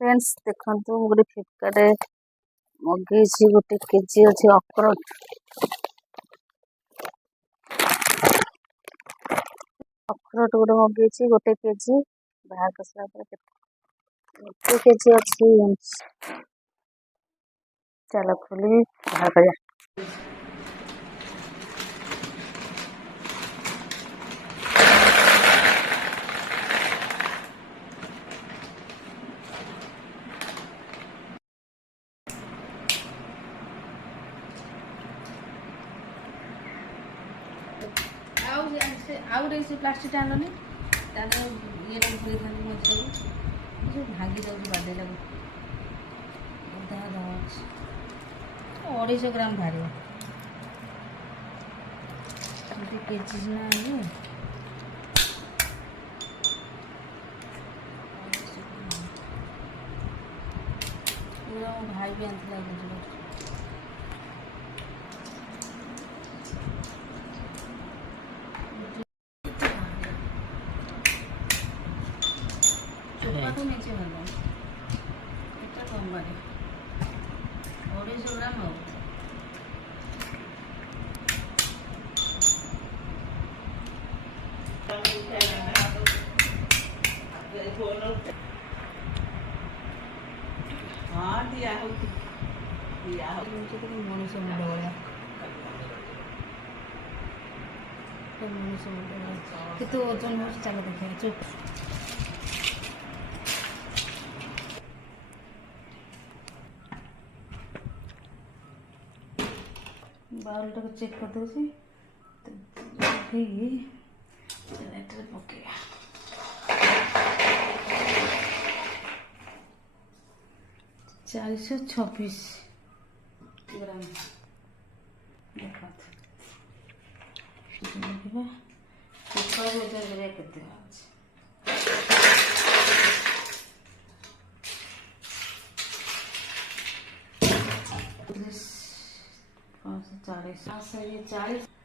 friends देखो गोटे फ्लिपकार्ट मगेजी गोटे केजी अच्छे अखरोट गोटे मगेजी गोटे केजी बाहर कसला गोटे केजी अच्छी चलो खोली बाहर कर आउ प्लास्टिक आननी ये भूल था मजदूर भांगी जाऊँ बादे लगे अधा 250 ग्राम बाहर केजी ना ये पूरा मो भाई भी आंता लगे चोपाटू नीचे भर एटा कम बारे 250 ग्राम हो हाँ दिया मनुष्य मुंड भाया मनुष्य मुंड कितु ओजन हो चलो देखिए चुप बाउल टाक चेक कर दूसरी पके 426 ग्राम देखा कुकर वजन केते 540 40